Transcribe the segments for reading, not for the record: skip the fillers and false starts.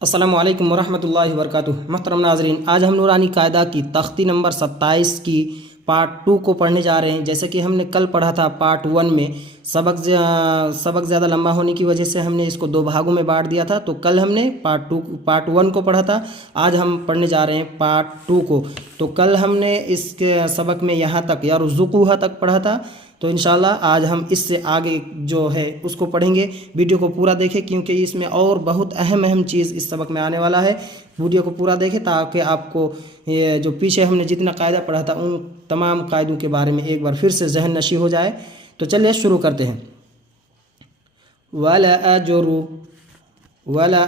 अस्सलामु अलैकुम वरहमतुल्लाहि वबरकातुहू। मोहतरम नाज़रीन, आज हम नूरानी कायदा की तख्ती नंबर 27 की पार्ट 2 को पढ़ने जा रहे हैं। जैसे कि हमने कल पढ़ा था पार्ट 1 में सबक ज़्यादा लंबा होने की वजह से हमने इसको दो भागों में बांट दिया था। तो कल हमने पार्ट 1 को पढ़ा था, आज हम पढ़ने जा रहे हैं पार्ट 2 को। तो कल हमने इसके सबक में यहाँ तक यरज़ुक़ुहा तक पढ़ा था। तो इंशाल्लाह आज हम इससे आगे जो है उसको पढ़ेंगे। वीडियो को पूरा देखें क्योंकि इसमें और बहुत अहम चीज़ इस सबक में आने वाला है। वीडियो को पूरा देखें ताकि आपको ये जो पीछे हमने जितना कायदा पढ़ा था उन तमाम कायदों के बारे में एक बार फिर से जहन नशी हो जाए। तो चलिए शुरू करते हैं। वाला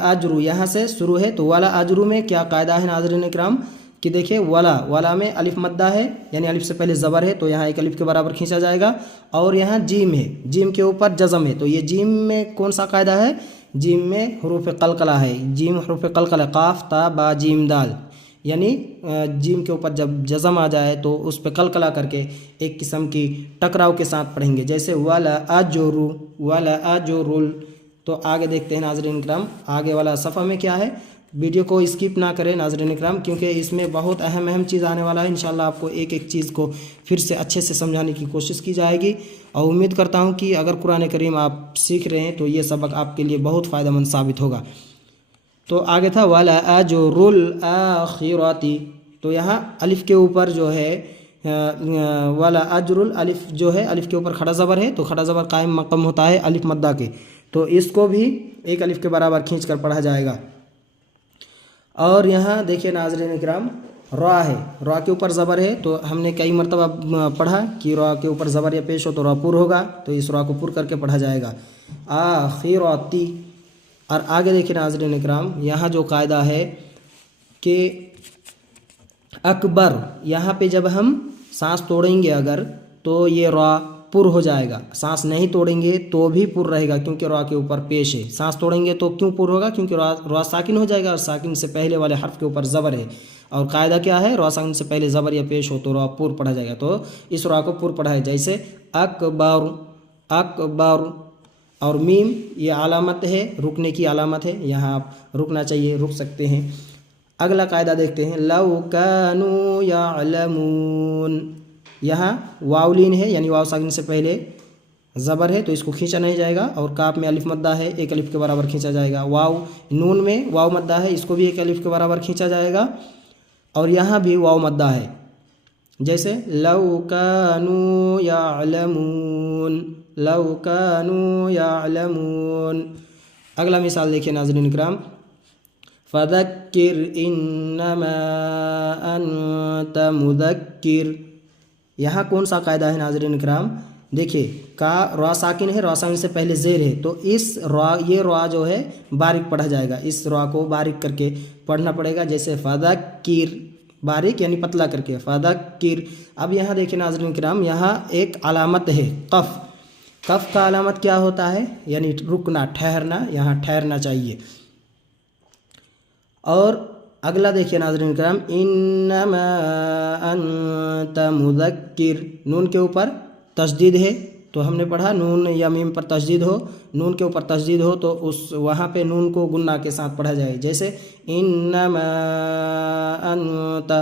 अजरू यहाँ से शुरू है। तो वाला अजरू में क्या कायदा है नाज़रीन इकराम कि देखिए, वाला में अलिफ मद्दा है, यानी अलिफ से पहले ज़बर है तो यहाँ एक अलिफ के बराबर खींचा जाएगा। और यहाँ जीम है, जीम के ऊपर जज़म है। तो ये जीम में कौन सा कायदा है? जीम में हुरूफ कलकला है। जीम हुरूफ कलकला काफ ता बा जीम दाल, यानी जीम के ऊपर जब जज़म आ जाए तो उस पर कलकला करके एक किस्म की टकराव के साथ पढ़ेंगे। जैसे वाला अजरुल। तो आगे देखते हैं नाज़रीन इकराम, आगे वाला सफ़ा में क्या है। वीडियो को स्किप ना करें नाज़रीन इकराम, क्योंकि इसमें बहुत अहम चीज़ आने वाला है। इंशाल्लाह आपको एक एक चीज़ को फिर से अच्छे से समझाने की कोशिश की जाएगी। और उम्मीद करता हूँ कि अगर कुरान करीम आप सीख रहे हैं तो ये सबक आपके लिए बहुत फ़ायदेमंद साबित होगा। तो आगे था वाला अजरुल आखिराती। तो यहाँ अलिफ के ऊपर जो है वाला अजरुल, अलिफ जो है अलिफ के ऊपर खड़ा ज़बर है तो खड़ा ज़बर कायम मक़म होता है अलिफ मद्दा के। तो इसको भी एक अलिफ के बराबर खींच कर पढ़ा जाएगा। और यहाँ देखिए नाज़रीन इकराम, रा है, रा के ऊपर ज़बर है। तो हमने कई मरतबा पढ़ा कि रा के ऊपर ज़बर या पेश हो तो रा पुर होगा, तो इस रा को पुर करके पढ़ा जाएगा आखिराती। और आगे देखिए नाज़रीन इकराम, यहाँ जो कायदा है कि अकबर, यहाँ पे जब हम सांस तोड़ेंगे अगर तो ये रा पुर हो जाएगा। सांस नहीं तोड़ेंगे तो भी पुर रहेगा क्योंकि रा के ऊपर पेश है। सांस तोड़ेंगे तो क्यों पुर होगा? क्योंकि रा साकिन हो जाएगा और साकिन से पहले वाले हर्फ के ऊपर ज़बर है। और कायदा क्या है? रा साकिन से पहले ज़बर या पेश हो तो रा पुर पढ़ा जाएगा। तो इस रा को पुर पढ़ा है। जैसे अकबर। और मीम ये अलामत है, रुकने की अलामत है। यहाँ आप रुकना चाहिए, रुक सकते हैं। अगला कायदा देखते हैं, लौ कानू यअलमून। यहाँ वावलीन है, यानी वाव साकिन से पहले ज़बर है तो इसको खींचा नहीं जाएगा। और काफ में अलिफ मद्दा है, एक अलिफ के बराबर खींचा जाएगा। वाव नून में वाव मद्दा है, इसको भी एक अलिफ के बराबर खींचा जाएगा। और यहाँ भी वाव मद्दा है। जैसे लौ कानू यअलमून, लौ कानू यअलमून। अगला मिसाल देखिए नाज़रीन इकराम, फ़ज़क्किर इन्नमा अन्त मुज़क्किर। यहाँ कौन सा कायदा है नाज़रीन इकराम? देखिए, का रा साकिन है, रा साकिन से पहले ज़ेर है तो इस ये रा जो है बारीक पढ़ा जाएगा। इस रा को बारीक करके पढ़ना पड़ेगा। जैसे फ़ज़क्किर, बारीक यानी पतला करके फ़ज़क्किर। अब यहाँ देखिए नाज़रीन किराम, यहाँ एक अलामत है कफ़। कफ़ का अलामत क्या होता है? यानी रुकना, ठहरना, यहाँ ठहरना चाहिए। और अगला देखिए नाज़रीन किराम, इन्नमा अन्त मुज़क्किर। नून के ऊपर तशदीद है तो हमने पढ़ा नून या मीम पर तशदीद हो, नून के ऊपर तशदीद हो तो उस वहाँ पे नून को गुन्ना के साथ पढ़ा जाए। जैसे इन्नमा अन्त।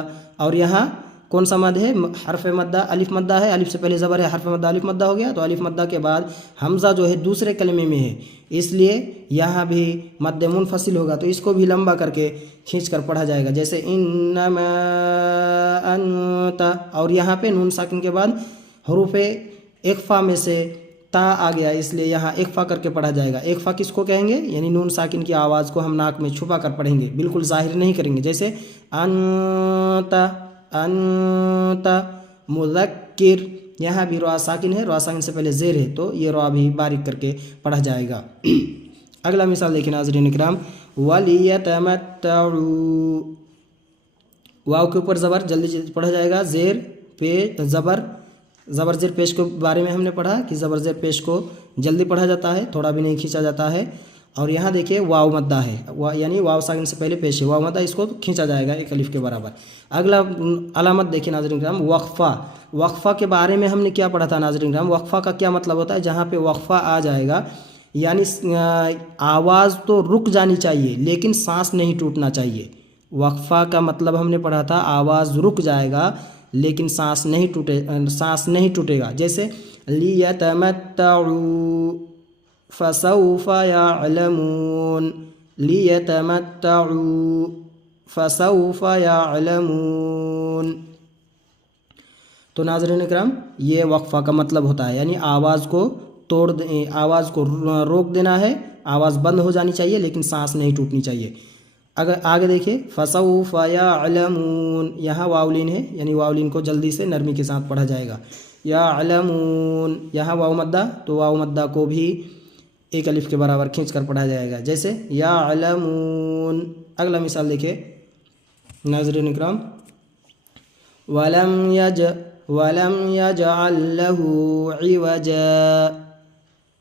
और यहाँ कौन सा मद है? हर्फ मद्दा अलिफ मद्दा है, अलिफ से पहले ज़बर है, हर्फ मद्दा अलिफ मद्दा हो गया। तो अलिफ मद्दा के बाद हमज़ा जो है दूसरे कलमे में है, इसलिए यहाँ भी मद्दे मुनफसिल होगा तो इसको भी लंबा करके खींच कर पढ़ा जाएगा। जैसे इन्नमा अन्त। और यहाँ पे नून साकिन के बाद हरूफे इख्फा में से ता आ गया, इसलिए यहाँ इख्फा करके पढ़ा जाएगा। इख्फा किसको कहेंगे? यानी नून साकिन की आवाज़ को हम नाक में छुपा कर पढ़ेंगे, बिल्कुल ज़ाहिर नहीं करेंगे। जैसे अन्त अन्त मुज़क्किर। यहाँ भी रा साकिन है, रा साकिन से पहले ज़ेर है तो ये रा भी बारीक करके पढ़ा जाएगा। अगला मिसाल देखिए नाज़रीन इकराम, वलियतमत्तउ। वाव के ऊपर ज़बर जल्दी पढ़ा जाएगा। ज़ेर पे ज़बर ज़ेर पेश के बारे में हमने पढ़ा कि ज़बर ज़ेर पेश को जल्दी पढ़ा जाता है, थोड़ा भी नहीं खींचा जाता है। और यहाँ देखिए वाव मद्दा है, यानी वाव साकिन से पहले पेश है, वाव मद्दा, इसको खींचा जाएगा एक अलिफ के बराबर। अगला अलामत देखिए नाज़रीन किराम, वक्फ़ा। वक्फ़ा के बारे में हमने क्या पढ़ा था नाज़रीन किराम? वक्फ़ा का क्या मतलब होता है? जहाँ पे वक्फ़ा आ जाएगा यानी आवाज़ तो रुक जानी चाहिए लेकिन सांस नहीं टूटना चाहिए। वक्फा का मतलब हमने पढ़ा था आवाज़ रुक जाएगा लेकिन सांस नहीं टूटेगा। जैसे लियतमत्तउ फसौफ यअलमून, लियतमत्तउ फसौफ यअलमून। तो नाज़रीन इकराम ये वक्फ़ा का मतलब होता है, यानी आवाज़ को आवाज़ को रोक देना है, आवाज़ बंद हो जानी चाहिए लेकिन सांस नहीं टूटनी चाहिए। अगर आगे देखिए फसौफ यअलमून, यहाँ वावलिन है यानी वावलिन को जल्दी से नरमी के साथ पढ़ा जाएगा। यअलमून, यहाँ वाव मद्दा, तो वाव मद्दा को भी एक अलिफ के बराबर खींच कर पढ़ा जाएगा, जैसे यअलमून। अगला मिसाल देखिए नाज़रीन इकराम, वलम यजअल लहू इवजा,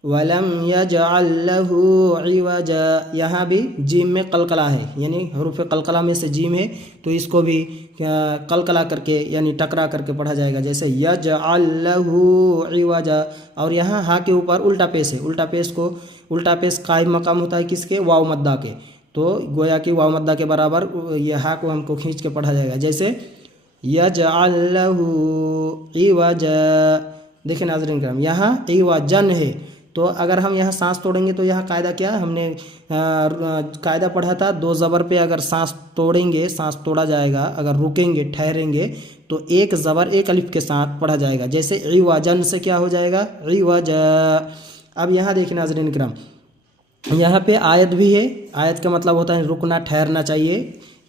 वलम यजअल लहू इवजा। यहाँ भी जीम में कलकला है, यानी हरूफ कलकला में से जीम है, तो इसको भी कलकला करके यानी टकरा करके पढ़ा जाएगा, जैसे यजअल लहू इवजा। और यहाँ हा के ऊपर उल्टा पेश है, उल्टा पेश कायम मकाम होता है किसके, वाव मद्दा के, तो गोया कि वाव मद्दा के बराबर यह हा को हमको खींच के पढ़ा जाएगा, जैसे यजअल लहू इवजा। देखिए नाज़रीन किराम यहाँ इवजन है, तो अगर हम यहाँ सांस तोड़ेंगे तो यहाँ कायदा क्या है, हमने कायदा पढ़ा था, दो ज़बर पे अगर सांस तोड़ेंगे, सांस तोड़ा जाएगा, अगर रुकेंगे ठहरेंगे तो एक ज़बर एक अलिफ के साथ पढ़ा जाएगा, जैसे इवजन से क्या हो जाएगा, इवजा। अब यहाँ देखिए नाज़रीन किराम, यहाँ पे आयत भी है, आयत का मतलब होता है रुकना ठहरना चाहिए,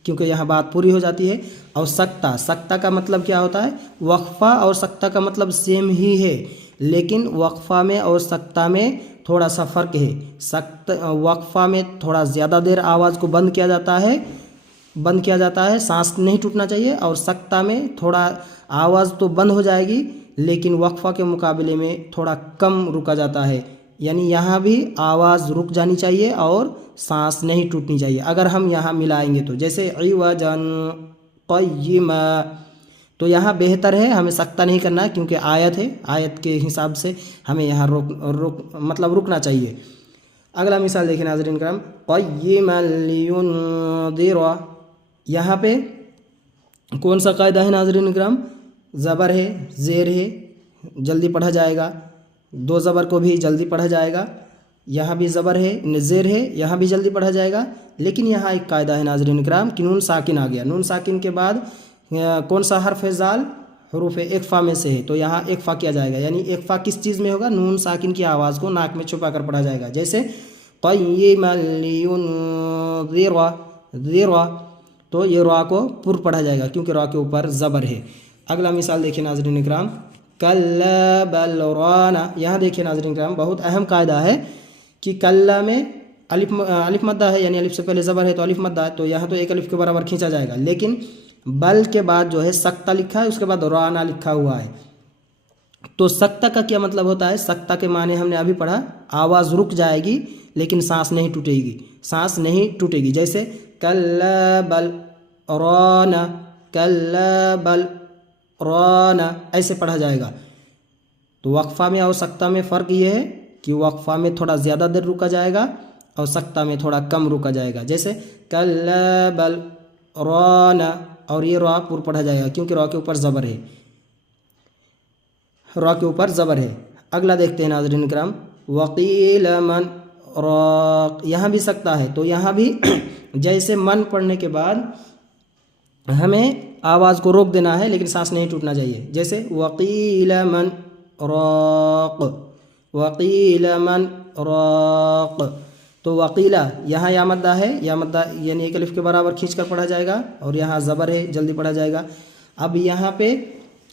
क्योंकि यहाँ बात पूरी हो जाती है। और सक्ता का मतलब क्या होता है, वक्फ़ा और सक्ता का मतलब सेम ही है, लेकिन वक्फ़ा में और सक्ता में थोड़ा सा फ़र्क है। वक्फ़ा में थोड़ा ज़्यादा देर आवाज़ को बंद किया जाता है, सांस नहीं टूटना चाहिए, और सक्ता में थोड़ा आवाज़ तो बंद हो जाएगी लेकिन वक्फ़ा के मुकाबले में थोड़ा कम रुका जाता है, यानी यहाँ भी आवाज़ रुक जानी चाहिए और सांस नहीं टूटनी चाहिए। अगर हम यहाँ मिलाएंगे तो जैसे इवजन क़य्यिमा, तो यहाँ बेहतर है हमें सक्ता नहीं करना, क्योंकि आयत है, आयत के हिसाब से हमें यहाँ रुकना चाहिए। अगला मिसाल देखिए नाज़रीन करम, क़य्यिमन लियुनज़िर, यहाँ पे कौन सा कायदा है नाज़रीन करम, ज़बर है, ज़ेर है, जल्दी पढ़ा जाएगा, दो ज़बर को भी जल्दी पढ़ा जाएगा, यहाँ भी ज़बर है, ज़ेर है, यहाँ भी जल्दी पढ़ा जाएगा। लेकिन यहाँ एक कायदा है नाज़रीन इकराम कि नून साकिन आ गया, नून साकिन के बाद कौन सा हर्फ है, ज़ाल, हरूफ इख्फ़ा में से है, तो यहाँ इख्फ़ा किया जाएगा, यानी इख्फ़ा किस चीज़ में होगा, नून साकिन की आवाज़ को नाक में छुपा कर पढ़ा जाएगा, जैसे क़य्यिमन लियुनज़िर, तो ये रा को पुर पढ़ा जाएगा क्योंकि रा के ऊपर ज़बर है। अगला मिसाल देखिए नाज़रीन इकराम, कल्ला बल राना, यहाँ देखिए नाज़रीन इकराम बहुत अहम कायदा है कि कल्ला में अलिफ मद्दा है, यानी अलिफ से पहले ज़बर है तो अलिफ मद्दा है, तो यहाँ तो एक अलिफ के बराबर खींचा जाएगा, लेकिन बल के बाद जो है सक्ता लिखा है, उसके बाद राना लिखा हुआ है, तो सक्ता का क्या मतलब होता है, सक्ता के माने हमने अभी पढ़ा, आवाज़ रुक जाएगी लेकिन सांस नहीं टूटेगी, जैसे कल्ला बल राना, कल्ला बल राना, ऐसे पढ़ा जाएगा। तो वक्फ़ा में और सक्ता में फ़र्क ये है कि वक्फ़ा में थोड़ा ज़्यादा देर रुका जाएगा और सक्ता में थोड़ा कम रुका जाएगा, जैसे कल्ला बल राना, और ये रा पुर पढ़ा जाएगा क्योंकि रा के ऊपर ज़बर है, अगला देखते हैं नाज़रीन किराम, वक़ील मन राक़, यहाँ भी सकता है, तो यहाँ भी जैसे मन पढ़ने के बाद हमें आवाज़ को रोक देना है लेकिन सांस नहीं टूटना चाहिए, जैसे वक़ील मन राक़, वक़ील मन राक़, तो वक़ीला यहाँ या मद्दा है, या मद्दा यानी एक अलिफ के बराबर खींच कर पढ़ा जाएगा, और यहाँ ज़बर है, जल्दी पढ़ा जाएगा। अब यहाँ पे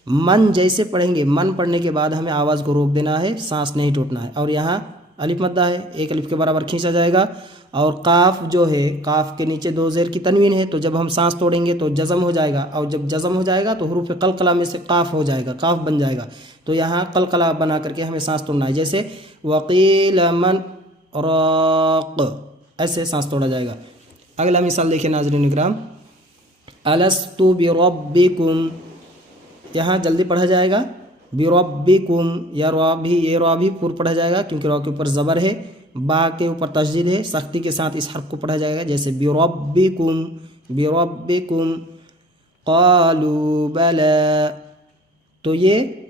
मन जैसे पढ़ेंगे, मन पढ़ने के बाद हमें आवाज़ को रोक देना है, सांस नहीं टूटना है, और यहाँ अलिफ मद्दा है, एक अलिफ के बराबर खींचा जाएगा, और काफ जो है, काफ के नीचे दो ज़ेर की तनवीन है, तो जब हम सांस तोड़ेंगे तो जज़म हो जाएगा, और जब जज़म हो जाएगा तो हरूफ कलकला में से काफ हो जाएगा, काफ बन जाएगा, तो यहाँ कलकला बना करके हमें सांस तोड़ना है, जैसे वक़ील मन राक़, ऐसे सांस तोड़ा जाएगा। अगला मिसाल देखिए नाज़रीन इकराम, अलस्तु बिरब्बिकुम, यहाँ जल्दी पढ़ा जाएगा, बिरब्बिकुम, या रा भी, ये रा भी पूर्व पढ़ा जाएगा क्योंकि रा के ऊपर ज़बर है, बा के ऊपर तशदीद है, सख्ती के साथ इस हर्फ को पढ़ा जाएगा। जैसे बिरब्बिकुम, बिरब्बिकुम, क़ालू बला। तो ये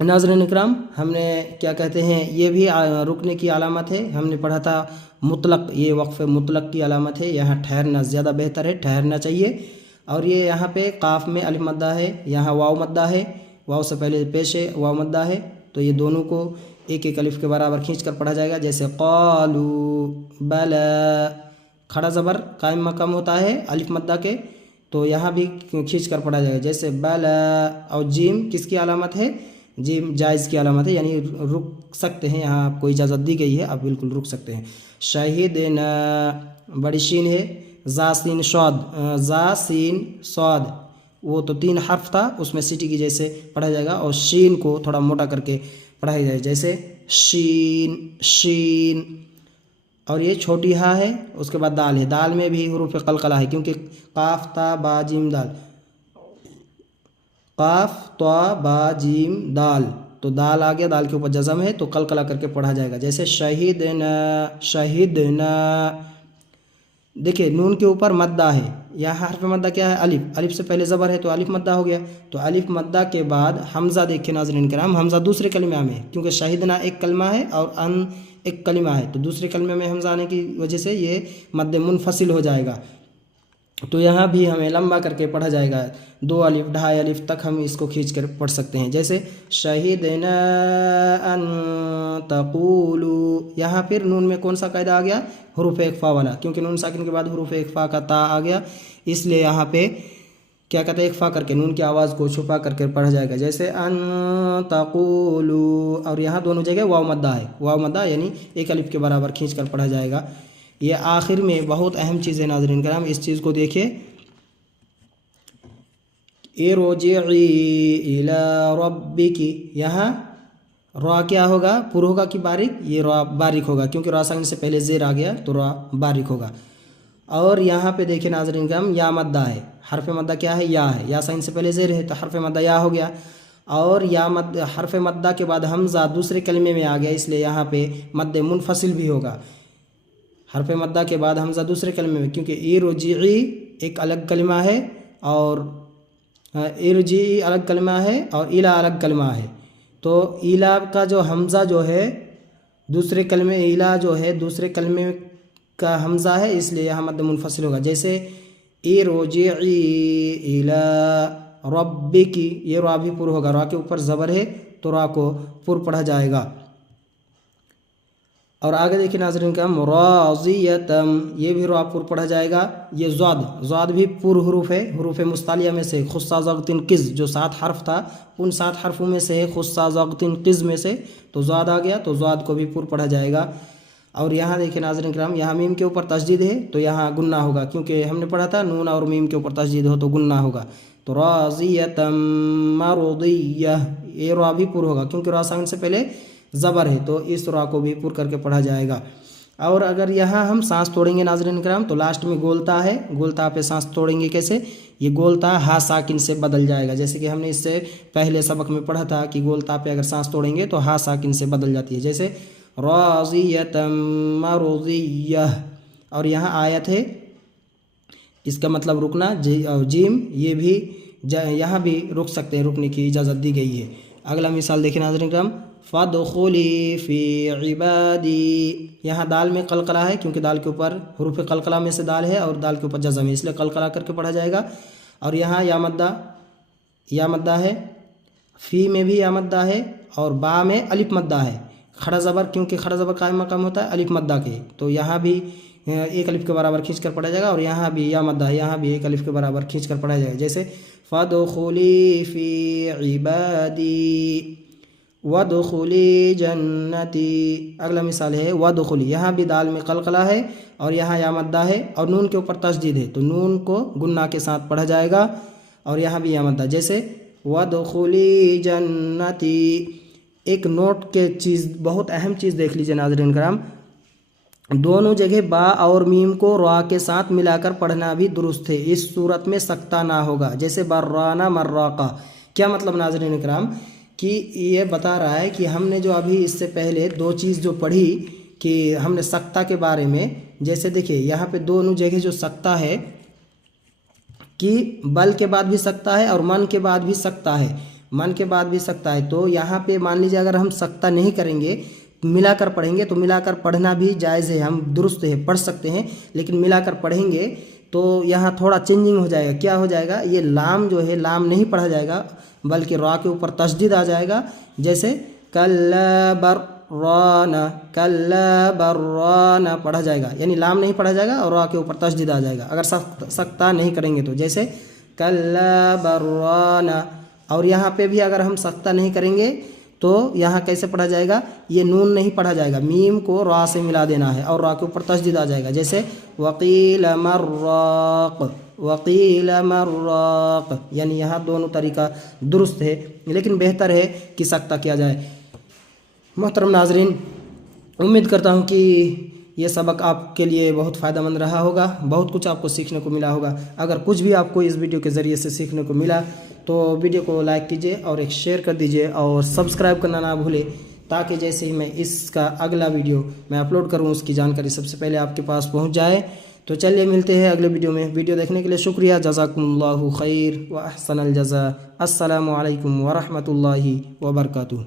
नाज़रीन इकराम हमने क्या कहते हैं, ये भी रुकने की अलामत है। हमने पढ़ा था मुतलक, ये वक्फ़ मुतलक की अलामत है। यहाँ ठहरना ज़्यादा बेहतर है, ठहरना चाहिए। और ये यहाँ पे काफ में अलिफ मद्दा है, यहाँ वाव मद्दा है, वाव से पहले पेश है, वाव मद्दा है। तो ये दोनों को एक एक अलिफ के बराबर खींच कर पढ़ा जाएगा। जैसे क़ालू बला, खड़ा ज़बर कायम मकाम होता है अलिफ मद्दा के, तो यहाँ भी खींच कर पढ़ा जाएगा। जैसे बला। और जीम किसकी अलामत है? जीम जायज़ की अलामत है, यानी रुक सकते हैं, यहाँ आपको इजाज़त दी गई है, आप बिल्कुल रुक सकते हैं। शाहिदना, बड़ी शीन है, जा सीन सौद, जा सीन सौद, वो तो 3 हर्फ था, उसमें सिटी की जैसे पढ़ा जाएगा। और शीन को थोड़ा मोटा करके पढ़ाया जाए, जैसे शीन, शीन। और ये छोटी हा है, उसके बाद दाल है, दाल में भी हुरूफ कलकला है, क्योंकि काफ ता बा जीम दाल, काफ ता बा जीम दाल, तो दाल आ गया, दाल के ऊपर जज़म है, तो कलकला करके पढ़ा जाएगा। जैसे शहीदना, शहीदना। देखिए नून के ऊपर मद्दा है, यहाँ हर्फ मद्दा क्या है? अलिफ, अलिफ से पहले ज़बर है तो अलिफ मद्दा हो गया। तो अलिफ मद्दा के बाद हमज़ा देखिए नाज़रीन किराम, हमज़ा दूसरे कलिमा में, क्योंकि शहीदना एक कलमा है और अन एक कलिमा है, तो दूसरे कलमे में हमज़ा आने की वजह से ये मद्द मुनफसिल हो जाएगा। तो यहाँ भी हमें लंबा करके पढ़ा जाएगा, 2 अलिफ, 2.5 अलिफ तक हम इसको खींच कर पढ़ सकते हैं। जैसे शहीदना अन तक़ूलू, यहाँ फिर नून में कौन सा कायदा आ गया? हुरूफ इख्फा वाला, क्योंकि नून साकिन के बाद हुरूफ इख्फा का ता आ गया, इसलिए यहाँ पे क्या कहते हैं, इख्फा करके नून की आवाज़ को छुपा करके पढ़ा जाएगा। जैसे अन तक़ूलू, और यहाँ दोनों जगह वाव मद्दा है, वाव मद्दा यानी एक अलिफ के बराबर खींच कर पढ़ा जाएगा। ये आखिर में बहुत अहम चीज़ है नाज़रीन कराम, इस चीज़ को देखिए। इरजिई इला रब्बिकी, यहाँ रा क्या होगा? पुर होगा कि बारिक? ये रा बारिक होगा, क्योंकि रा साकिन से पहले ज़ेर आ गया, तो रा बारिक होगा। और यहाँ पे देखिए नाज़रीन कराम, या मद्दा है, हर्फ मद्दा क्या है? या है, या साकिन से पहले ज़ेर है, तो हर्फ मद्दा या हो गया। और या मद, हर्फ मद्दा के बाद हमज़ा दूसरे कलमे में आ गया, इसलिए यहाँ पे मद्द मुनफसिल भी होगा। हर्फ मद्दा के बाद हमज़ा दूसरे कलमे में, क्योंकि इरजिई एक अलग कलमा है और इरजिई अलग कलमा है और इला अलग कलमा है। तो इला का जो हमज़ा जो है दूसरे कलमे, इला जो है दूसरे कलमे का हमज़ा है, इसलिए यहाँ मद्द मुनफसिल होगा। जैसे इरजिई इला रब्बिकी, ये रा भी पुर होगा, रा के ऊपर ज़बर है तो रा को पुर पढ़ा जाएगा। और आगे देखिए नाज़रीन का राज़ियतम, ये भी रा पुर पढ़ा जाएगा। ये ज़ाद, ज़ाद भी पुर हुरूफ है, हुरूफ मुस्तालिया में से, खुस्सा ज़गतिन क़िज़, जो 7 हर्फ था उन 7 हर्फों में से है खुस्सा ज़गतिन क़िज़ में से, तो ज़ाद आ गया, तो ज़ाद को भी पुर पढ़ा जाएगा। और यहाँ देखिए नाज़रीन किराम, यहाँ मीम के ऊपर तशदीद है तो यहाँ गुन्ना होगा, क्योंकि हमने पढ़ा था नून और मीम के ऊपर तशदीद हो तो गुन्ना होगा। तो राज़ियतम मरदिय्यह, ये रा भी पुर होगा, क्योंकि रा साकिन से पहले ज़बर है, तो इस रा को भी पुर करके पढ़ा जाएगा। और अगर यहाँ हम सांस तोड़ेंगे नाज़रीन किराम, तो लास्ट में गोलता है, गोलता पे सांस तोड़ेंगे कैसे? ये गोलता हा साकिन से बदल जाएगा, जैसे कि हमने इससे पहले सबक में पढ़ा था कि गोलता पे अगर सांस तोड़ेंगे तो हा साकिन से बदल जाती है। जैसे राज़ियतम मरदिय्यह, और यहाँ आयत है, इसका मतलब रुकना, जीम, ये भी यहाँ भी रुक सकते हैं, रुकने की इजाज़त दी गई है। अगला मिसाल देखिए नाज़रीन किराम, फ़दख़ुली फ़ी इबादी, यहाँ दाल में कलकला है, क्योंकि दाल के ऊपर हुरूफ कलकला में से दाल है और दाल के ऊपर जज़म है, इसलिए कलकला करके पढ़ा जाएगा। और यहाँ या मद्दा है, फ़ी में भी या मद्दा है और बा में अलिफ मद्दा है, खड़ा ज़बर, क्योंकि खड़ा ज़बर कायम मकाम होता है अलिफ मद्दा के, तो यहाँ भी एक अलिफ के बराबर खींच कर पढ़ा जाएगा। और यहाँ भी या मद्दा है, यहाँ भी एक अलिफ के बराबर खींच कर पढ़ा जाएगा। जैसे फ़दख़ुली फ़ी इबादी वदख़ुली जन्नती। अगला मिसाल है वदख़ुली, यहाँ भी दाल में कलकला है और यहाँ या मद्दा है और नून के ऊपर तशदीद है, तो नून को गुन्ना के साथ पढ़ा जाएगा। और यहाँ भी या मद्दा, जैसे वदख़ुली जन्नती। एक नोट के चीज़, बहुत अहम चीज़ देख लीजिए नाज़रीन कराम, दोनों जगह बा और मीम को रा के साथ मिलाकर पढ़ना भी दुरुस्त है, इस सूरत में सख्ता ना होगा। जैसे बर्राना मर्राका, क्या मतलब नाज़रीन इकराम कि ये बता रहा है कि हमने जो अभी इससे पहले 2 चीज़ जो पढ़ी कि हमने सक्ता के बारे में, जैसे देखिए यहाँ पे दोनों जगह जो सक्ता है कि बल के बाद भी सकता है और मन के बाद भी सकता है, मन के बाद भी सकता है। तो यहाँ पे मान लीजिए अगर हम सकता नहीं करेंगे, मिलाकर पढ़ेंगे तो मिलाकर पढ़ना भी जायज़ है, हम दुरुस्त है पढ़ सकते हैं, लेकिन मिलाकर पढ़ेंगे तो यहाँ थोड़ा चेंजिंग हो जाएगा। क्या हो जाएगा, ये लाम जो है लाम नहीं पढ़ा जाएगा बल्कि रा के ऊपर तशदीद आ जाएगा। जैसे कल्ला बर्राना, कल्ला बर्राना पढ़ा जाएगा, यानी लाम नहीं पढ़ा जाएगा और रा के ऊपर तशदीद आ जाएगा अगर सकता नहीं करेंगे तो। जैसे कल्ला बर्राना, और यहाँ पे भी अगर हम सकता नहीं करेंगे तो यहाँ कैसे पढ़ा जाएगा, ये नून नहीं पढ़ा जाएगा, मीम को रा से मिला देना है और रा के ऊपर तशदीद आ जाएगा। जैसे वकील मर्राक, वकील मर्राक, यानी यहाँ दोनों तरीका दुरुस्त है, लेकिन बेहतर है कि सकता किया जाए। मोहतरम नाजरीन, उम्मीद करता हूँ कि ये सबक आपके लिए बहुत फ़ायदेमंद रहा होगा, बहुत कुछ आपको सीखने को मिला होगा। अगर कुछ भी आपको इस वीडियो के ज़रिए से सीखने को मिला तो वीडियो को लाइक कीजिए और एक शेयर कर दीजिए और सब्सक्राइब करना ना भूलें, ताकि जैसे ही मैं इसका अगला वीडियो मैं अपलोड करूं उसकी जानकारी सबसे पहले आपके पास पहुंच जाए। तो चलिए मिलते हैं अगले वीडियो में। वीडियो देखने के लिए शुक्रिया। जज़ाकुमुल्लाहु खैर व अहसनल जज़ा। अस्सलामु अलैकुम व रहमतुल्लाहि व बरकातुहू।